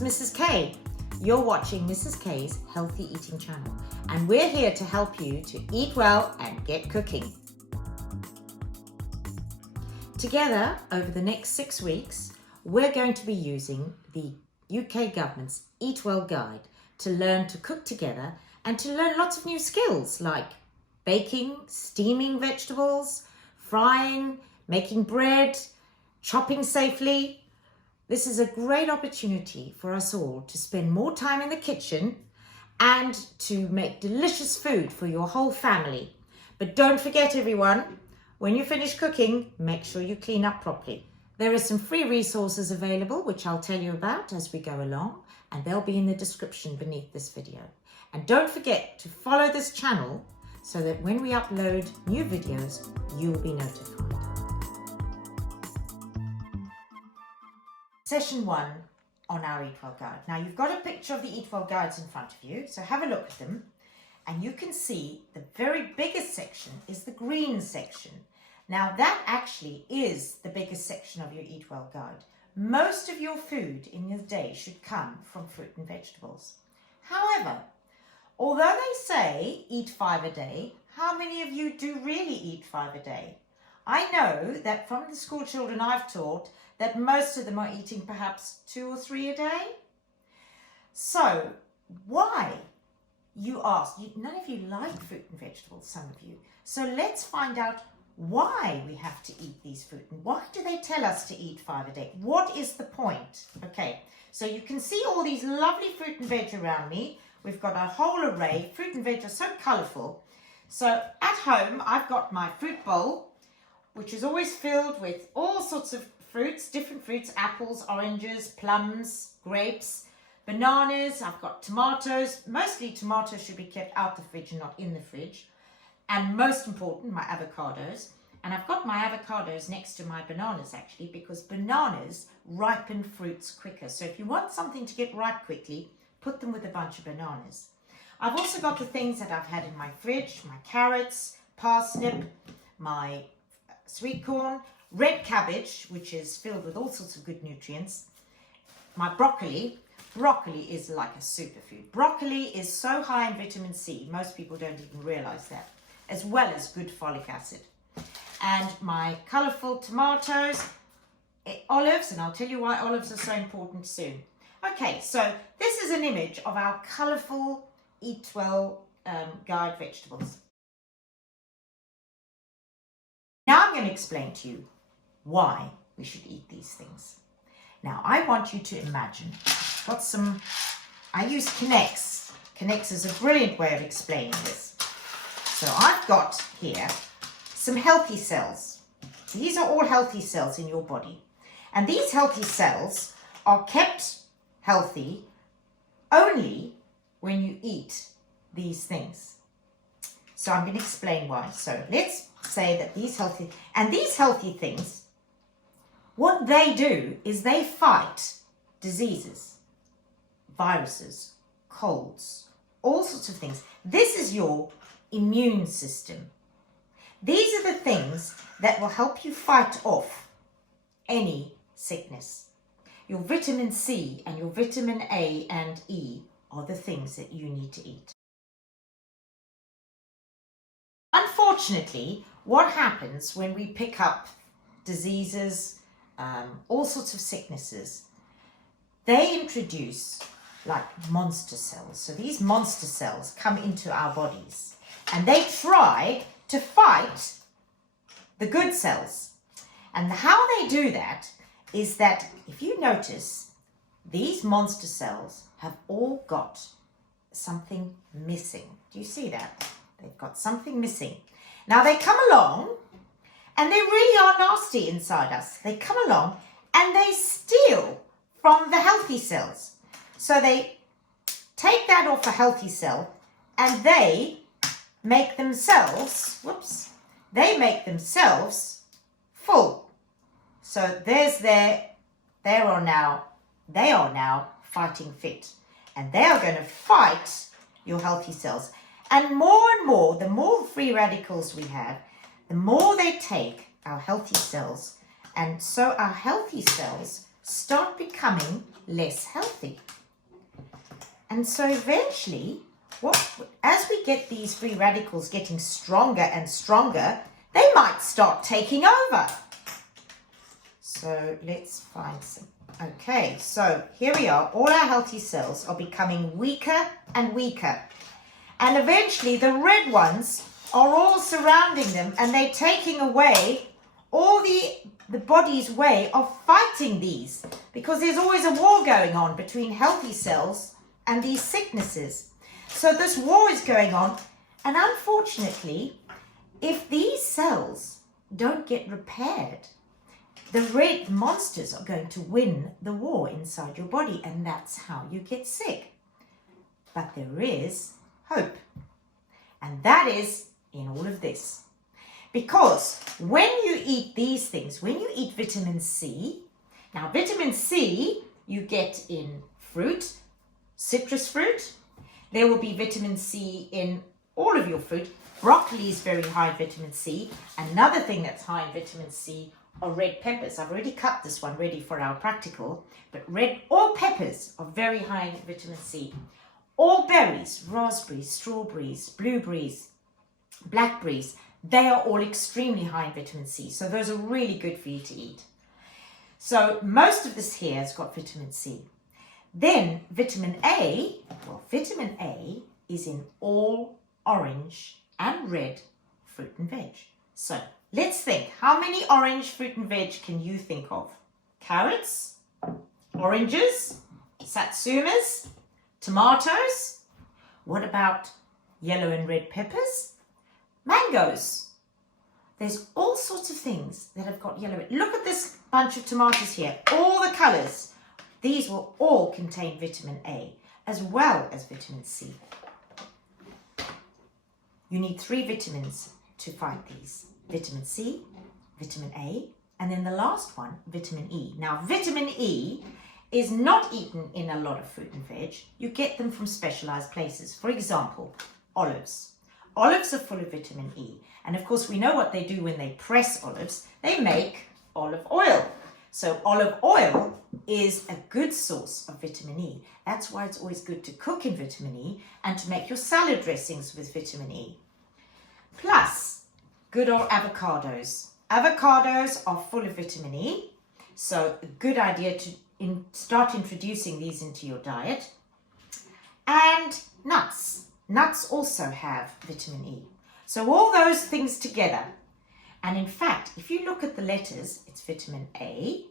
is Mrs. K. You're watching Mrs. K's Healthy Eating Channel, and we're here to help you to eat well and get cooking. Together, over the next 6 weeks, we're going to be using the UK government's Eat Well Guide to learn to cook together and to learn lots of new skills like baking, steaming vegetables, frying, making bread, chopping safely. This is a great opportunity for us all to spend more time in the kitchen and to make delicious food for your whole family. But don't forget, everyone, when you finish cooking, make sure you clean up properly. There are some free resources available, which I'll tell you about as we go along, and they'll be in the description beneath this video. And don't forget to follow this channel so that when we upload new videos, you'll be notified. Session 1 on our Eat Well Guide. Now you've got a picture of the Eat Well Guides in front of you, so have a look at them and you can see the very biggest section is the green section. Now that actually is the biggest section of your Eat Well Guide. Most of your food in your day should come from fruit and vegetables. However, although they say eat 5 a day, how many of you do really eat 5 a day? I know that from the school children I've taught that most of them are eating perhaps 2 or 3 a day. So why, you ask, none of you like fruit and vegetables, some of you. So let's find out why we have to eat these fruit and why do they tell us to eat 5 a day? What is the point? Okay, so you can see all these lovely fruit and veg around me. We've got a whole array. Fruit and veg are so colourful. So at home, I've got my fruit bowl, which is always filled with all sorts of fruits, different fruits, apples, oranges, plums, grapes, bananas. I've got tomatoes. Mostly tomatoes should be kept out the fridge and not in the fridge. And most important, my avocados. And I've got my avocados next to my bananas actually, because bananas ripen fruits quicker. So if you want something to get ripe quickly, put them with a bunch of bananas. I've also got the things that I've had in my fridge, my carrots, parsnip, my sweet corn, red cabbage, which is filled with all sorts of good nutrients, my broccoli. Broccoli is like a superfood. Broccoli is so high in vitamin C, most people don't even realize that, as well as good folic acid. And my colourful tomatoes, olives, and I'll tell you why olives are so important soon. Okay, so this is an image of our colourful Eat Well Guide vegetables. Now I'm going to explain to you why we should eat these things. Now I want you to imagine, I use K'Nex. K'Nex is a brilliant way of explaining this. So I've got here some healthy cells. These are all healthy cells in your body. And these healthy cells are kept healthy only when you eat these things. So I'm going to explain why. So let's say that these healthy things, what they do is they fight diseases, viruses, colds, all sorts of things. This is your immune system. These are the things that will help you fight off any sickness. Your vitamin C and your vitamin A and E are the things that you need to eat. Unfortunately, what happens when we pick up diseases, all sorts of sicknesses, they introduce like monster cells. So these monster cells come into our bodies and they try to fight the good cells. And how they do that is that, if you notice, these monster cells have all got something missing. Do you see that? They've got something missing. Now they come along and they really are nasty inside us. They come along and they steal from the healthy cells. So they take that off a healthy cell and they make themselves, they make themselves full. So they are now fighting fit, and they are going to fight your healthy cells. And more, the more free radicals we have, the more they take our healthy cells. And so our healthy cells start becoming less healthy. And so eventually, as we get these free radicals getting stronger and stronger, they might start taking over. So let's find some. Okay, so here we are. All our healthy cells are becoming weaker and weaker. And eventually the red ones are all surrounding them, and they're taking away all the body's way of fighting these, because there's always a war going on between healthy cells and these sicknesses. So this war is going on, and unfortunately, if these cells don't get repaired, the red monsters are going to win the war inside your body, and that's how you get sick. But there is hope, and that is in all of this. Because when you eat these things, when you eat vitamin C, now vitamin C you get in fruit, citrus fruit. There will be vitamin C in all of your fruit. Broccoli is very high in vitamin C. Another thing that's high in vitamin C are red peppers. I've already cut this one ready for our practical, but all peppers are very high in vitamin C. All berries, raspberries, strawberries, blueberries, blackberries, they are all extremely high in vitamin C. So those are really good for you to eat. So most of this here has got vitamin C. Then vitamin A, well, vitamin A is in all orange and red fruit and veg. So let's think, how many orange fruit and veg can you think of? Carrots, oranges, satsumas, tomatoes. What about yellow and red peppers? Mangoes. There's all sorts of things that have got yellow. Look at this bunch of tomatoes here, all the colors. These will all contain vitamin A as well as vitamin C. You need 3 vitamins to fight these. Vitamin C, vitamin A, and then the last one, vitamin E. Now, vitamin E is not eaten in a lot of fruit and veg. You get them from specialized places. For example, olives. Olives are full of vitamin E. And of course, we know what they do when they press olives. They make olive oil. So olive oil is a good source of vitamin E. That's why it's always good to cook in vitamin E and to make your salad dressings with vitamin E. Plus, good old avocados. Avocados are full of vitamin E. So a good idea to start introducing these into your diet. And nuts. Nuts also have vitamin E. So all those things together. And in fact, if you look at the letters, it's vitamin A,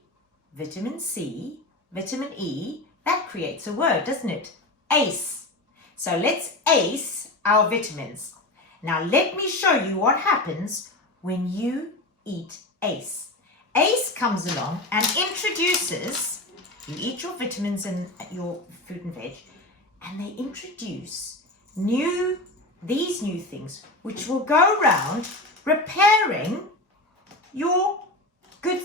vitamin C, vitamin E. That creates a word, doesn't it? ACE. So let's ace our vitamins. Now let me show you what happens when you eat ACE. ACE comes along and introduces, you eat your vitamins and your fruit and veg, and they introduce these new things, which will go around repairing your good,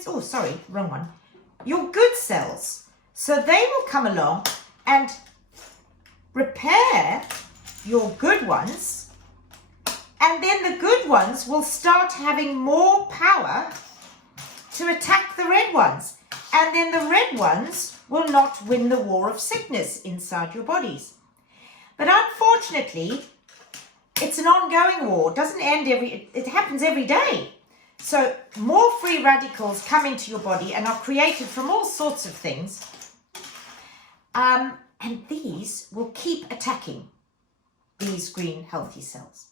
your good cells. So they will come along and repair your good ones, and then the good ones will start having more power to attack the red ones. And then the red ones will not win the war of sickness inside your bodies. But unfortunately, it's an ongoing war. It doesn't end it happens every day. So more free radicals come into your body and are created from all sorts of things. And these will keep attacking these green healthy cells.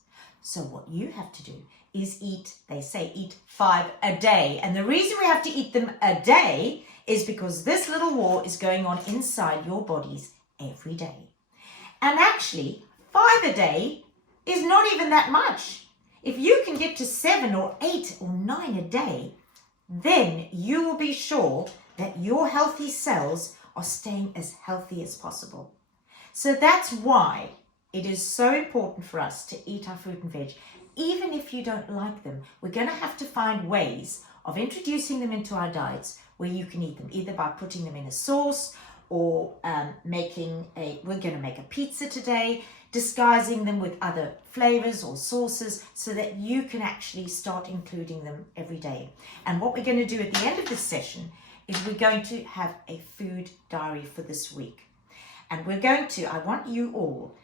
So what you have to do is eat 5 a day. And the reason we have to eat them a day is because this little war is going on inside your bodies every day. And actually, 5 a day is not even that much. If you can get to 7 or 8 or 9 a day, then you will be sure that your healthy cells are staying as healthy as possible. So that's why it is so important for us to eat our fruit and veg. Even if you don't like them, we're going to have to find ways of introducing them into our diets where you can eat them, either by putting them in a sauce or we're going to make a pizza today, disguising them with other flavors or sauces so that you can actually start including them every day. And what we're going to do at the end of this session is we're going to have a food diary for this week. And I want you all,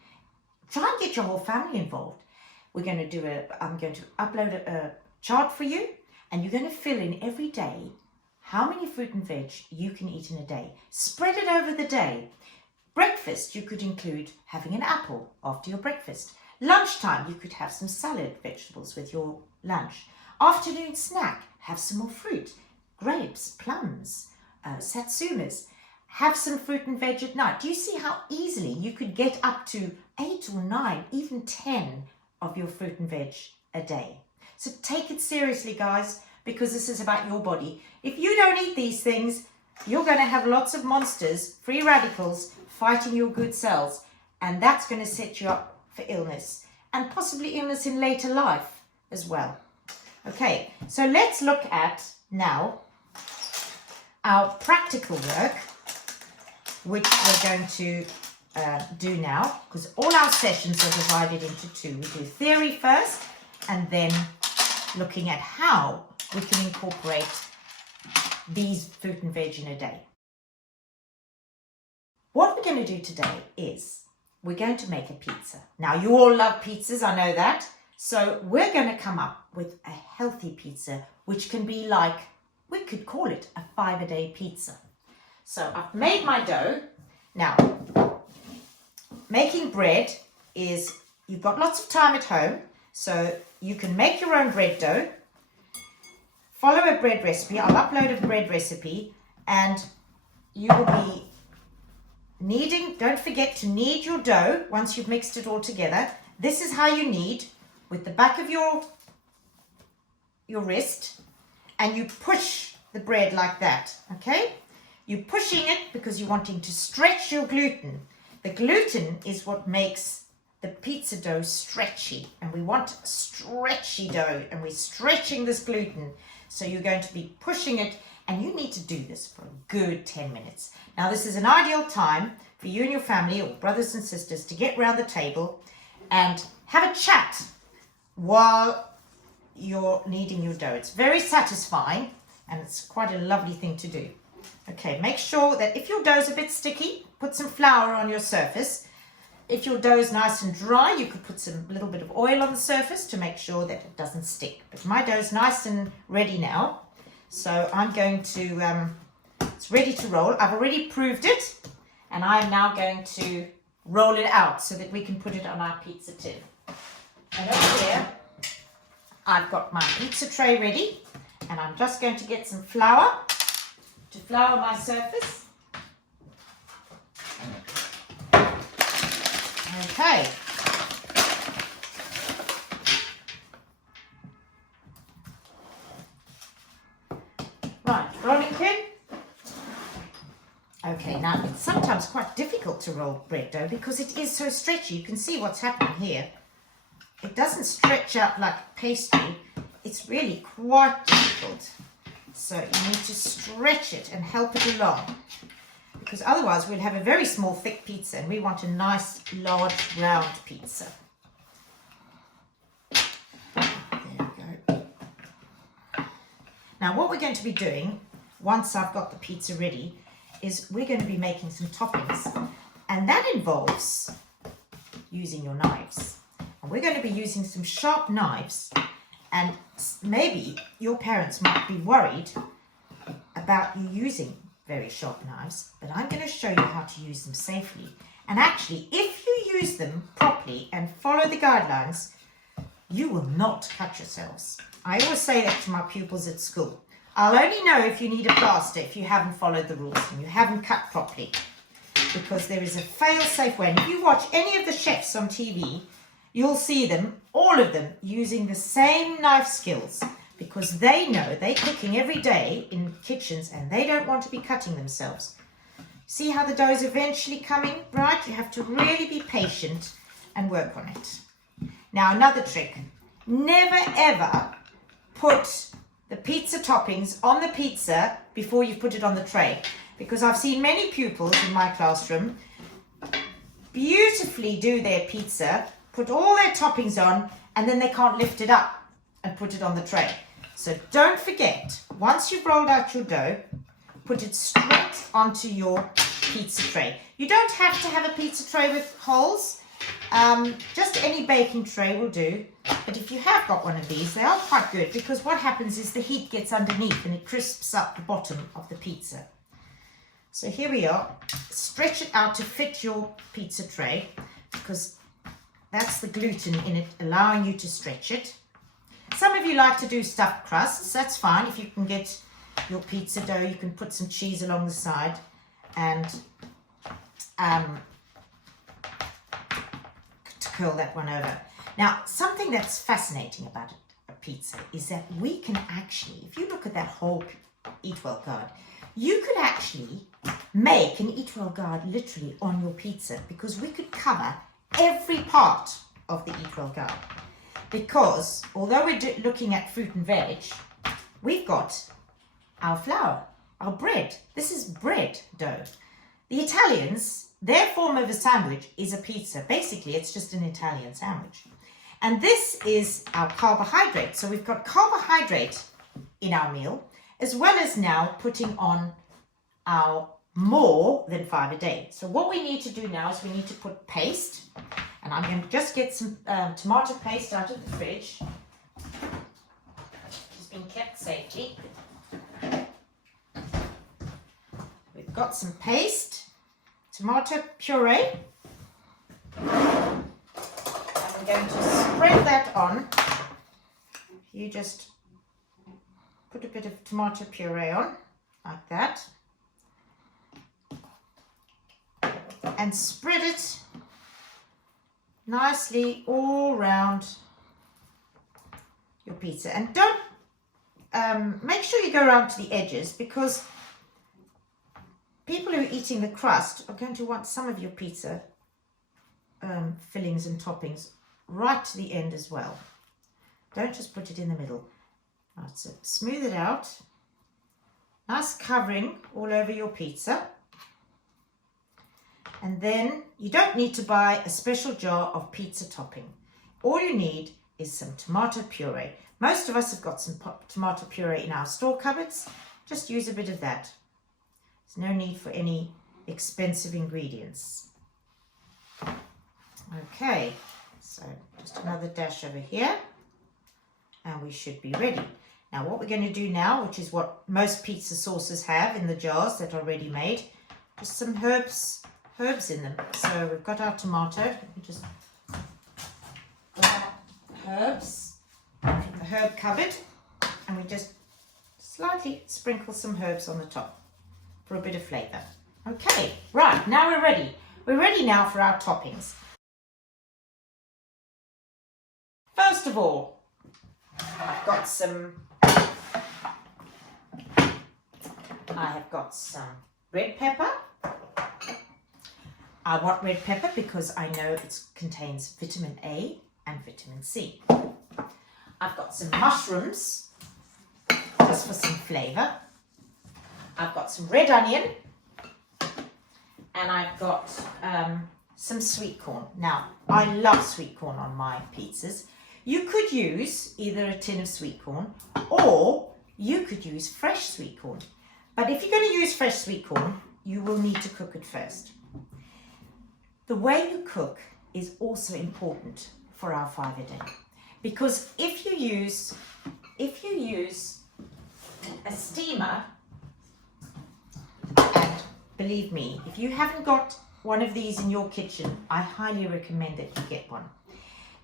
try and get your whole family involved. I'm going to upload a chart for you, and you're going to fill in every day how many fruit and veg you can eat in a day. Spread it over the day. Breakfast, you could include having an apple after your breakfast. Lunchtime, you could have some salad, vegetables with your lunch. Afternoon snack, have some more fruit, grapes, plums, satsumas. Have some fruit and veg at night. Do you see how easily you could get up to 8 or 9, even 10 of your fruit and veg a day? So take it seriously, guys, because this is about your body. If you don't eat these things, you're going to have lots of monsters, free radicals, fighting your good cells. And that's going to set you up for illness, and possibly illness in later life as well. Okay, so let's look at now our practical work, which we're going to do now, because all our sessions are divided into two. We do theory first, and then looking at how we can incorporate these fruit and veg in a day. What we're going to do today is we're going to make a pizza. Now, you all love pizzas, I know that. So we're going to come up with a healthy pizza, which can be like, we could call it a 5-a-day pizza. So I've made my dough. Now, making bread is, you've got lots of time at home, so you can make your own bread dough. Follow a bread recipe. I'll upload a bread recipe, and you will be kneading. Don't forget to knead your dough once you've mixed it all together. This is how you knead, with the back of your wrist, and you push the bread like that, okay? You're pushing it because you're wanting to stretch your gluten. The gluten is what makes the pizza dough stretchy, and we want stretchy dough, and we're stretching this gluten. So you're going to be pushing it, and you need to do this for a good 10 minutes. Now, this is an ideal time for you and your family or brothers and sisters to get around the table and have a chat while you're kneading your dough. It's very satisfying, and it's quite a lovely thing to do. Okay, make sure that if your dough is a bit sticky, put some flour on your surface. If your dough is nice and dry, you could put some little bit of oil on the surface to make sure that it doesn't stick. But my dough is nice and ready now, so I'm going to, it's ready to roll. I've already proved it, and I'm now going to roll it out so that we can put it on our pizza tin. And over here, I've got my pizza tray ready, and I'm just going to get some flour to flour my surface. Okay. Right, rolling pin. Okay, now it's sometimes quite difficult to roll bread dough because it is so stretchy. You can see what's happening here. It doesn't stretch out like pastry. It's really quite difficult. So you need to stretch it and help it along, because otherwise we'll have a very small thick pizza, and we want a nice large round pizza. There we go. Now what we're going to be doing once I've got the pizza ready is we're going to be making some toppings, and that involves using your knives. And we're going to be using some sharp knives, and maybe your parents might be worried about you using very sharp knives, but I'm going to show you how to use them safely. And actually, if you use them properly and follow the guidelines, you will not cut yourselves. I always say that to my pupils at school. I'll only know if you need a plaster if you haven't followed the rules and you haven't cut properly, because there is a fail-safe way. And if you watch any of the chefs on TV, you'll see them, all of them, using the same knife skills, because they know they're cooking every day in kitchens and they don't want to be cutting themselves. See how the dough is eventually coming right? You have to really be patient and work on it. Now, another trick. Never ever put the pizza toppings on the pizza before you put it on the tray, because I've seen many pupils in my classroom beautifully do their pizza, put all their toppings on, and then they can't lift it up and put it on the tray. So don't forget, once you've rolled out your dough, put it straight onto your pizza tray. You don't have to have a pizza tray with holes. Just any baking tray will do. But if you have got one of these, they are quite good, because what happens is the heat gets underneath and it crisps up the bottom of the pizza. So here we are. Stretch it out to fit your pizza tray, because that's the gluten in it allowing you to stretch it. Some of you like to do stuffed crusts. That's fine. If you can get your pizza dough, you can put some cheese along the side and to curl that one over. Now, something that's fascinating about a pizza is that we can actually, if you look at that whole Eat Well guide, you could actually make an Eat Well guide literally on your pizza, because we could cover every part of the Eat Well guide. Because although we're looking at fruit and veg, we've got our flour, our bread. This is bread dough. The Italians, their form of a sandwich is a pizza. Basically, it's just an Italian sandwich. And this is our carbohydrate. So we've got carbohydrate in our meal, as well as now putting on our more than 5 a day. So what we need to do now is we need to put paste. And I'm going to just get some tomato paste out of the fridge. It's been kept safely. We've got some paste, tomato puree. And we're going to spread that on. You just put a bit of tomato puree on, like that. And spread it nicely all around your pizza. And don't, make sure you go around to the edges, because people who are eating the crust are going to want some of your pizza fillings and toppings right to the end as well. Don't just put it in the middle. Right, so smooth it out. Nice covering all over your pizza. And then you don't need to buy a special jar of pizza topping. All you need is some tomato puree. Most of us have got some tomato puree in our store cupboards. Just use a bit of that. There's no need for any expensive ingredients. Okay, so just another dash over here, and we should be ready. Now what we're going to do now, which is what most pizza sauces have in the jars that are ready made, just some herbs in them. So we've got our tomato. Let me just grab herbs from the herb cupboard, and we just slightly sprinkle some herbs on the top for a bit of flavour. Okay, right, now we're ready. We're ready now for our toppings. First of all, I have got some red pepper. I want red pepper because I know it contains vitamin A and vitamin C. I've got some mushrooms, just for some flavour. I've got some red onion, and I've got some sweet corn. Now, I love sweet corn on my pizzas. You could use either a tin of sweet corn, or you could use fresh sweet corn. But if you're going to use fresh sweet corn, you will need to cook it first. The way you cook is also important for our 5 a day, because if you use a steamer, and believe me, if you haven't got one of these in your kitchen, I highly recommend that you get one.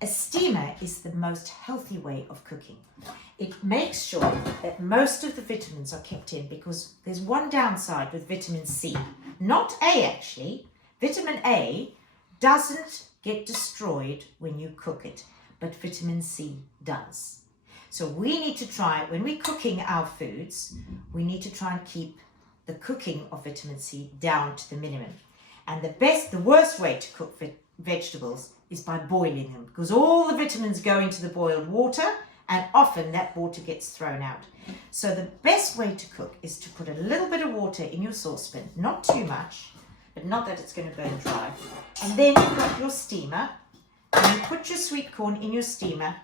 A steamer is the most healthy way of cooking. It makes sure that most of the vitamins are kept in, because there's one downside with vitamin C, not A actually. Vitamin A doesn't get destroyed when you cook it, but vitamin C does. So we need to try, when we're cooking our foods, we need to try and keep the cooking of vitamin C down to the minimum. And the worst way to cook vegetables is by boiling them, because all the vitamins go into the boiled water, and often that water gets thrown out. So the best way to cook is to put a little bit of water in your saucepan, not too much, but not that it's going to burn dry. And then you've got your steamer, and you put your sweet corn in your steamer.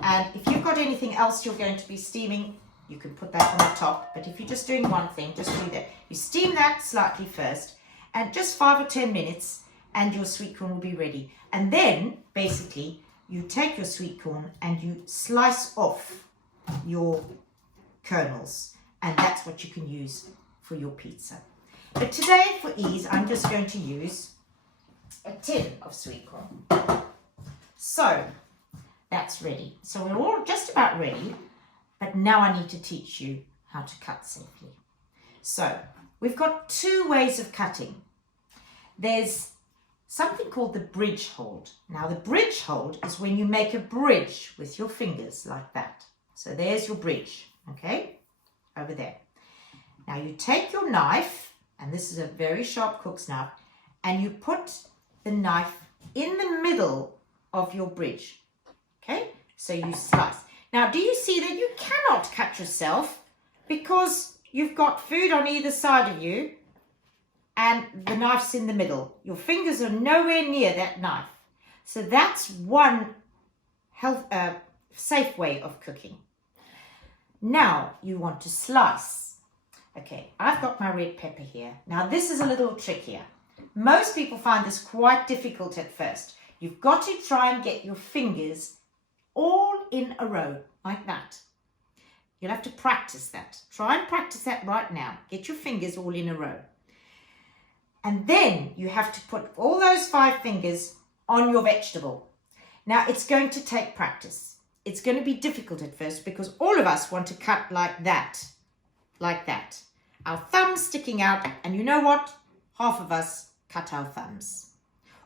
And if you've got anything else you're going to be steaming, you can put that on the top. But if you're just doing one thing, just do that. You steam that slightly first, and just 5 or 10 minutes, and your sweet corn will be ready. And then, basically, you take your sweet corn and you slice off your kernels, and that's what you can use for your pizza. But today, for ease, I'm just going to use a tin of sweet corn. So, that's ready. So we're all just about ready, but now I need to teach you how to cut safely. So, we've got 2 ways of cutting. There's something called the bridge hold. Now, the bridge hold is when you make a bridge with your fingers like that. So there's your bridge, okay, over there. Now you take your knife, and this is a very sharp cook's knife, and you put the knife in the middle of your bridge, okay? So you slice. Now, do you see that you cannot cut yourself because you've got food on either side of you and the knife's in the middle. Your fingers are nowhere near that knife. So that's one safe way of cooking. Now you want to slice. Okay, I've got my red pepper here. Now this is a little trickier. Most people find this quite difficult at first. You've got to try and get your fingers all in a row, like that. You'll have to practice that. Try and practice that right now. Get your fingers all in a row. And then you have to put all those 5 fingers on your vegetable. Now it's going to take practice. It's going to be difficult at first because all of us want to cut like that. Like that. Our thumbs sticking out, and you know what? Half of us cut our thumbs.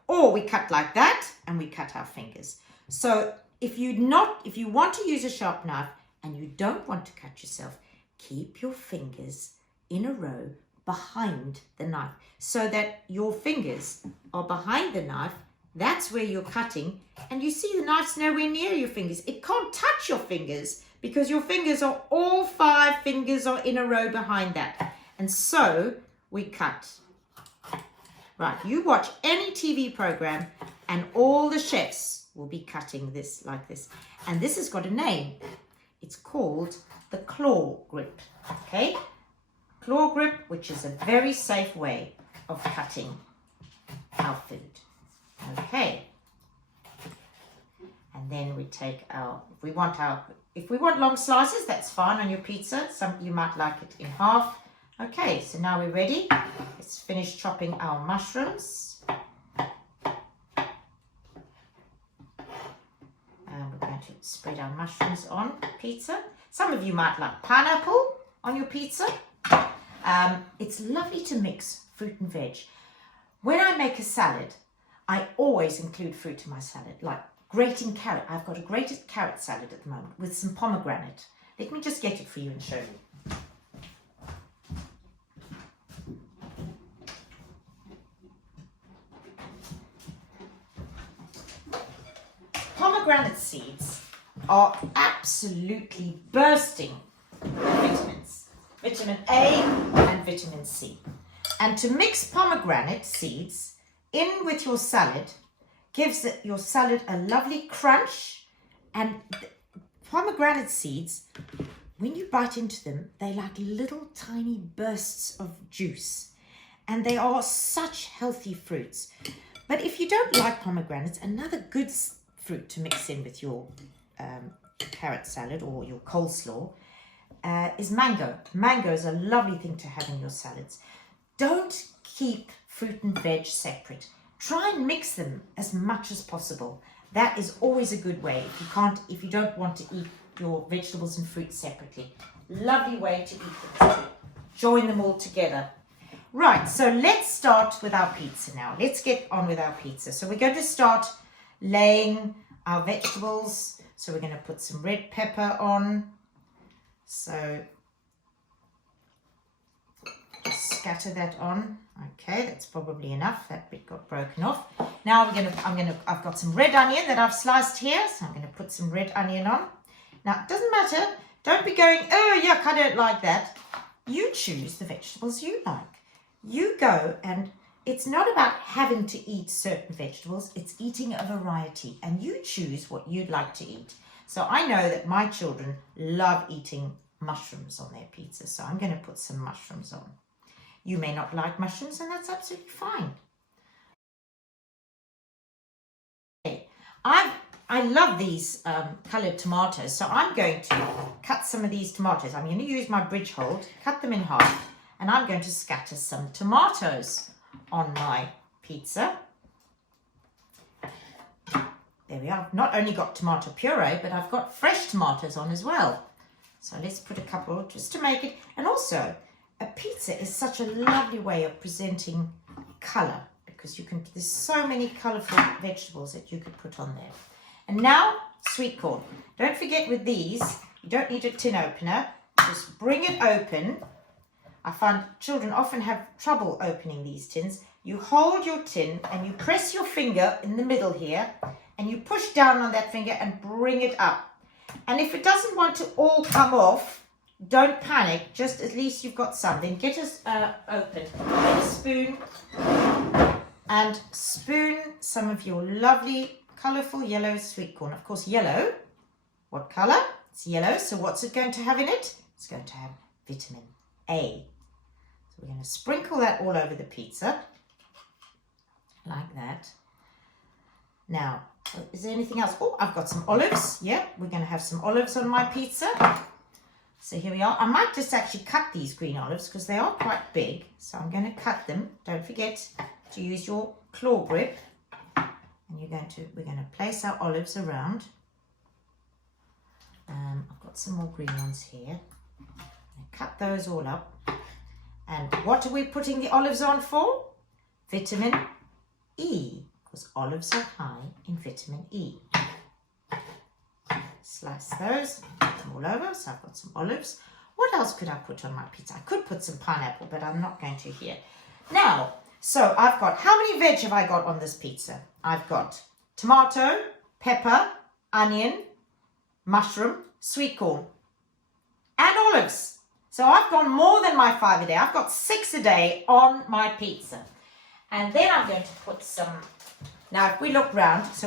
Or we cut like that and we cut our fingers. So if you want to use a sharp knife and you don't want to cut yourself, keep your fingers in a row behind the knife so that your fingers are behind the knife. That's where you're cutting, and you see the knife's nowhere near your fingers. It can't touch your fingers because your fingers are all 5 fingers are in a row behind that. And so we cut. Right, you watch any TV program and all the chefs will be cutting this like this. And this has got a name. It's called the claw grip, okay? Claw grip, which is a very safe way of cutting our food. Okay. And then we take our, if we want long slices, that's fine on your pizza. You might like it in half. Okay, so now we're ready. Let's finish chopping our mushrooms. And we're going to spread our mushrooms on pizza. Some of you might like pineapple on your pizza. It's lovely to mix fruit and veg. When I make a salad, I always include fruit in my salad, like grating carrot. I've got a grated carrot salad at the moment with some pomegranate. Let me just get it for you and show you. Pomegranate seeds are absolutely bursting with vitamins. Vitamin A and vitamin C. And to mix pomegranate seeds in with your salad gives your salad a lovely crunch. And pomegranate seeds, when you bite into them, they're like little tiny bursts of juice. And they are such healthy fruits. But if you don't like pomegranates, another good fruit to mix in with your carrot salad or your coleslaw is mango. Mango is a lovely thing to have in your salads. Don't keep fruit and veg separate. Try and mix them as much as possible. That is always a good way if you don't want to eat your vegetables and fruit separately. Lovely way to eat them. Join them all together. Right, so let's start with our pizza now. Let's get on with our pizza. So we're going to start laying our vegetables. So we're going to put some red pepper on. So just scatter that on. Okay, that's probably enough. That bit got broken off. Now I've got some red onion that I've sliced here. So I'm going to put some red onion on. Now it doesn't matter. Don't be going, oh yuck, I don't like that. You choose the vegetables you like. You go, and it's not about having to eat certain vegetables. It's eating a variety, and you choose what you'd like to eat. So I know that my children love eating mushrooms on their pizza. So I'm going to put some mushrooms on. You may not like mushrooms, and that's absolutely fine. I love these coloured tomatoes, so I'm going to cut some of these tomatoes. I'm going to use my bridge hold, cut them in half, and I'm going to scatter some tomatoes on my pizza. There we are. I've not only got tomato puree, but I've got fresh tomatoes on as well. So let's put a couple just to make it. And also, a pizza is such a lovely way of presenting colour, because there's so many colourful vegetables that you could put on there. And now, sweet corn. Don't forget with these, you don't need a tin opener. Just bring it open. I find children often have trouble opening these tins. You hold your tin and you press your finger in the middle here, and you push down on that finger and bring it up. And if it doesn't want to all come off, don't panic, just at least you've got some. Then get us open. Get a spoon and spoon some of your lovely colourful yellow sweet corn. Of course, yellow. What colour? It's yellow. So what's it going to have in it? It's going to have vitamin A. So we're going to sprinkle that all over the pizza. Like that. Now, is there anything else? Oh, I've got some olives. Yeah, we're going to have some olives on my pizza. So here we are. I might just actually cut these green olives because they are quite big. So I'm going to cut them. Don't forget to use your claw grip. And we're going to place our olives around. I've got some more green ones here. Cut those all up. And what are we putting the olives on for? Vitamin E, because olives are high in vitamin E. Slice those all over. So I've got some olives. What else could I put on my pizza? I could put some pineapple, but I'm not going to here. Now, so I've got, how many veg have I got on this pizza? I've got tomato, pepper, onion, mushroom, sweet corn, and olives. So I've gone more than my 5 a day. I've got 6 a day on my pizza. And then I'm going to put some, now if we look round, so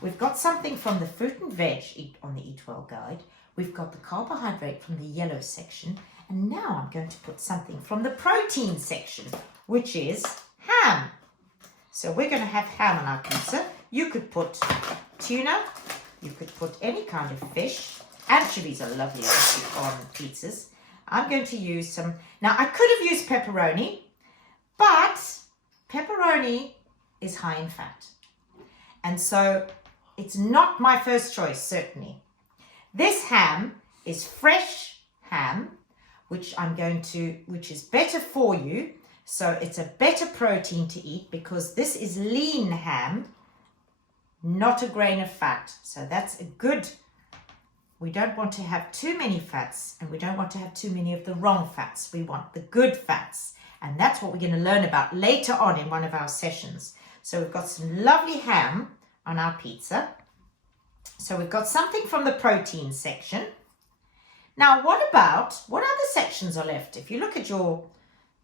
we've got something from the fruit and veg on the Eat Well guide. We've got the carbohydrate from the yellow section. And now I'm going to put something from the protein section, which is ham. So we're going to have ham on our pizza. You could put tuna. You could put any kind of fish. Anchovies are lovely on pizzas. I'm going to use some. Now, I could have used pepperoni, but pepperoni is high in fat. And so it's not my first choice, certainly. This ham is fresh ham, which is better for you. So it's a better protein to eat because this is lean ham, not a grain of fat. So that's a good, we don't want to have too many fats and we don't want to have too many of the wrong fats. We want the good fats. And that's what we're going to learn about later on in one of our sessions. So we've got some lovely ham on our pizza. So we've got something from the protein section. Now, what other sections are left? If you look at your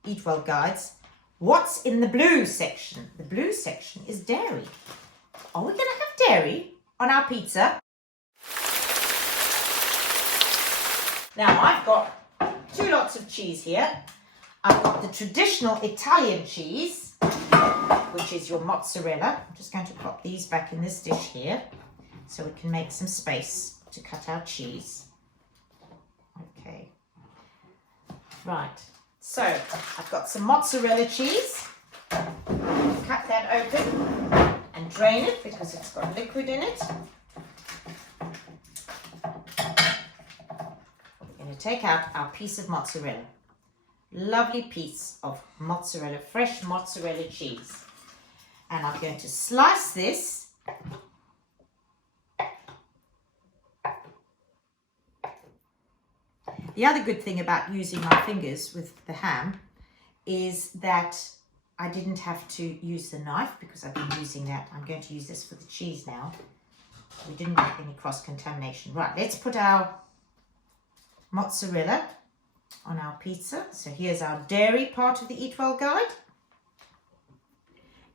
Eat Well guides, what's in the blue section? The blue section is dairy. Are we going to have dairy on our pizza? Now, I've got 2 lots of cheese here. I've got the traditional Italian cheese, which is your mozzarella. I'm just going to pop these back in this dish here so we can make some space to cut our cheese. Okay. Right. So, I've got some mozzarella cheese. Cut that open and drain it because it's got liquid in it. We're going to take out our piece of mozzarella. Lovely piece of mozzarella, fresh mozzarella cheese. And I'm going to slice this. The other good thing about using my fingers with the ham is that I didn't have to use the knife because I've been using that. I'm going to use this for the cheese now. We didn't get any cross-contamination. Right, let's put our mozzarella on our pizza. So here's our dairy part of the Eat Well guide.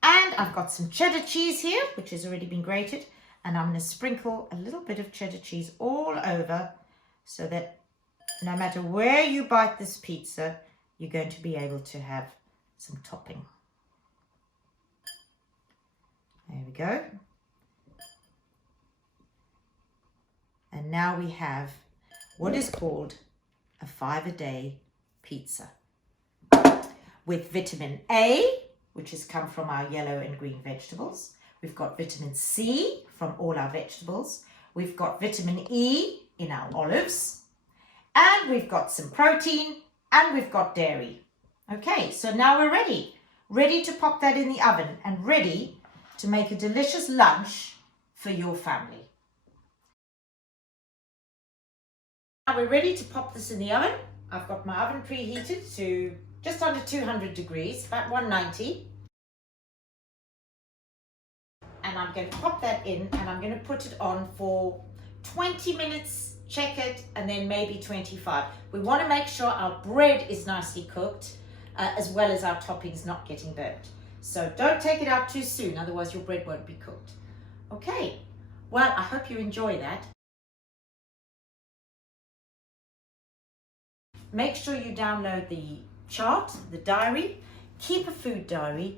And I've got some cheddar cheese here, which has already been grated. And I'm going to sprinkle a little bit of cheddar cheese all over so that no matter where you bite this pizza, you're going to be able to have some topping. There we go. And now we have what is called a 5-a-day pizza with vitamin A, which has come from our yellow and green vegetables. We've got vitamin C from all our vegetables. We've got vitamin E in our olives. And we've got some protein and we've got dairy. Okay, so now we're ready. Ready to pop that in the oven and ready to make a delicious lunch for your family. Now we're ready to pop this in the oven. I've got my oven preheated to just under 200 degrees, about 190. And I'm going to pop that in and I'm going to put it on for 20 minutes, check it, and then maybe 25. We want to make sure our bread is nicely cooked, as well as our toppings not getting burnt. So don't take it out too soon, otherwise your bread won't be cooked. Okay, well, I hope you enjoy that. Make sure you download the chart, the diary. Keep a food diary.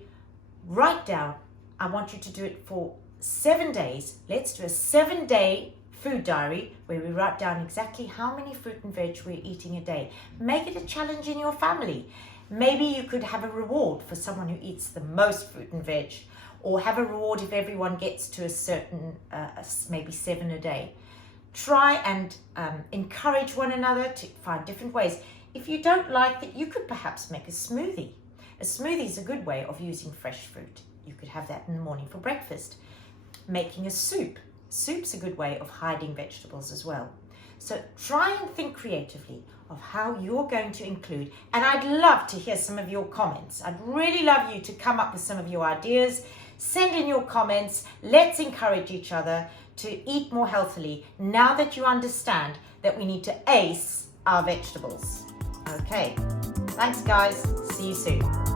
Write down. I want you to do it for 7 days. Let's do a 7-day food diary where we write down exactly how many fruit and veg we're eating a day. Make it a challenge in your family. Maybe you could have a reward for someone who eats the most fruit and veg, or have a reward if everyone gets to a certain, maybe 7 a day. Try and encourage one another to find different ways. If you don't like it, you could perhaps make a smoothie. A smoothie is a good way of using fresh fruit. You could have that in the morning for breakfast. Making a soup. Soup's a good way of hiding vegetables as well. So try and think creatively of how you're going to include, and I'd love to hear some of your comments. I'd really love you to come up with some of your ideas. Send in your comments. Let's encourage each other to eat more healthily now that you understand that we need to ace our vegetables. Okay, thanks guys. See you soon.